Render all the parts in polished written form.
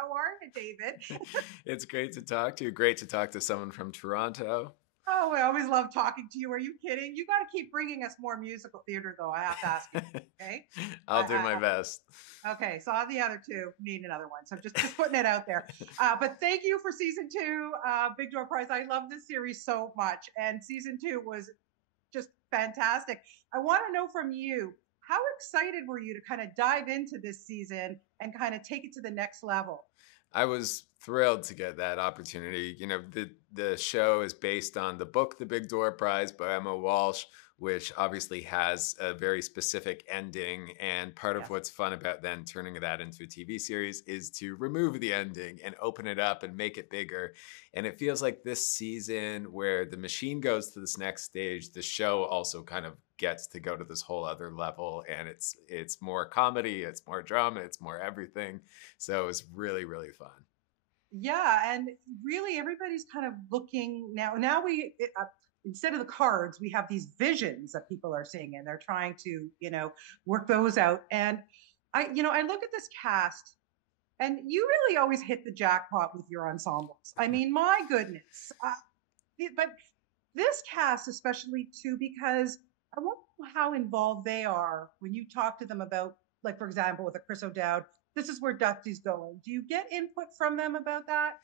How are you, David? It's great to talk to you. Great to talk to someone from Toronto. Oh, I always love talking to you. Are you kidding? You got to keep bringing us more musical theater, though. I have to ask you. Okay. I'll do my best. Okay. So on the other two, need another one. So just putting it out there. But thank you for season two, Big Door Prize. I love this series so much, and season two was just fantastic. I want to know from you, how excited were you to kind of dive into this season and kind of take it to the next level? I was thrilled to get that opportunity. The show is based on the book The Big Door Prize by Emma Walsh, which obviously has a very specific ending. And part of Yes. what's fun about then turning that into a TV series is to remove the ending and open it up and make it bigger. And it feels like this season, where the machine goes to this next stage, the show also kind of gets to go to this whole other level, and it's more comedy, it's more drama, it's more everything. So it was really, really fun. Yeah, and really everybody's kind of looking now. Now instead of the cards, we have these visions that people are seeing, and they're trying to, work those out. And I look at this cast, and you really always hit the jackpot with your ensembles. I mean, my goodness. But this cast, especially too, because I wonder how involved they are when you talk to them about, like, for example, with a Chris O'Dowd, this is where Dusty's going. Do you get input from them about that?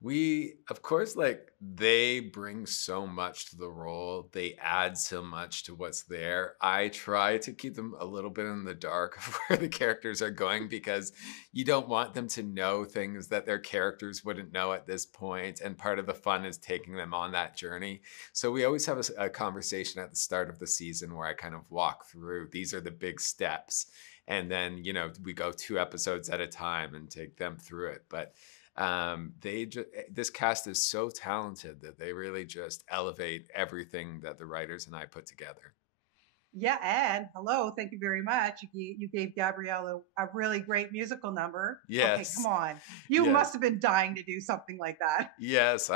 We, of course, like, they bring so much to the role. They add so much to what's there. I try to keep them a little bit in the dark of where the characters are going, because you don't want them to know things that their characters wouldn't know at this point. And part of the fun is taking them on that journey. So we always have a conversation at the start of the season where I kind of walk through, these are the big steps. And then, we go 2 episodes at a time and take them through it. But this cast is so talented that they really just elevate everything that the writers and I put together. Yeah, and hello, thank you very much. You gave Gabrielle a really great musical number. Okay, come Yes. on. You must Yes. have been dying to do something like that. Yes,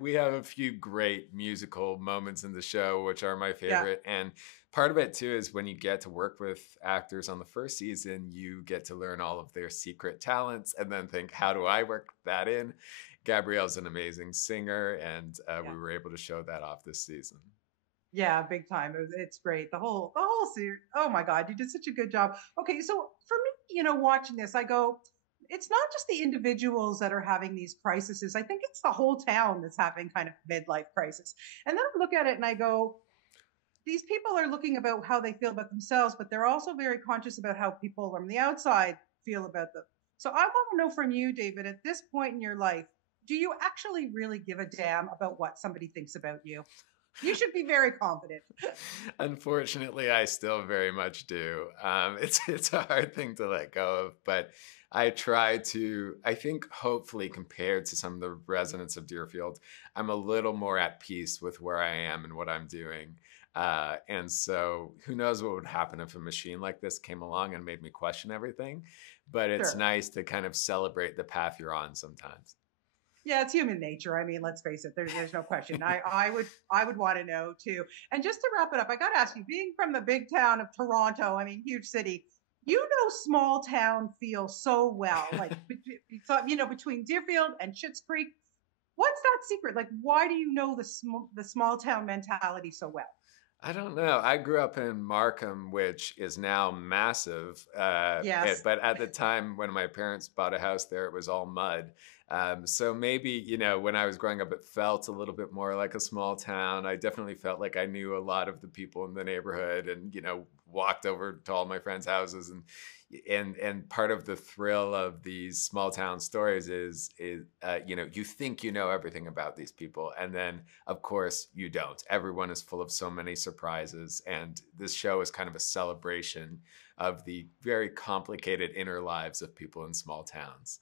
we have a few great musical moments in the show, which are my Yeah. favorite. And part of it too is when you get to work with actors on the first season, you get to learn all of their secret talents and then think, how do I work that in? Gabrielle's an amazing singer, and we Yeah. were able to show that off this season. Yeah, big time. It's great. The whole series. Oh my God, you did such a good job. Okay, so for me, watching this, I go, it's not just the individuals that are having these crises. I think it's the whole town that's having kind of midlife crisis. And then I look at it and I go, these people are looking about how they feel about themselves, but they're also very conscious about how people from the outside feel about them. So I want to know from you, David, at this point in your life, do you actually really give a damn about what somebody thinks about you? You should be very confident. Unfortunately, I still very much do. It's a hard thing to let go of, but I try to. I think hopefully, compared to some of the residents of Deerfield, I'm a little more at peace with where I am and what I'm doing. And so, who knows what would happen if a machine like this came along and made me question everything? But it's Sure. nice to kind of celebrate the path you're on sometimes. Yeah, it's human nature. I mean, let's face it. There's no question. I would want to know too. And just to wrap it up, I got to ask you, being from the big town of Toronto, I mean, huge city, small town feel so well. Like, between Deerfield and Schitt's Creek, what's that secret? Like, why do you know the small town mentality so well? I don't know. I grew up in Markham, which is now massive. Yes. But at the time when my parents bought a house there, it was all mud. So maybe, when I was growing up, it felt a little bit more like a small town. I definitely felt like I knew a lot of the people in the neighborhood and, walked over to all my friends' houses. And part of the thrill of these small town stories is you think you know everything about these people, and then of course you don't. Everyone is full of so many surprises, and this show is kind of a celebration of the very complicated inner lives of people in small towns.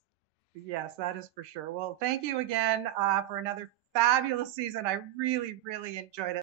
Yes, that is for sure. Well, thank you again for another fabulous season. I really, really enjoyed it.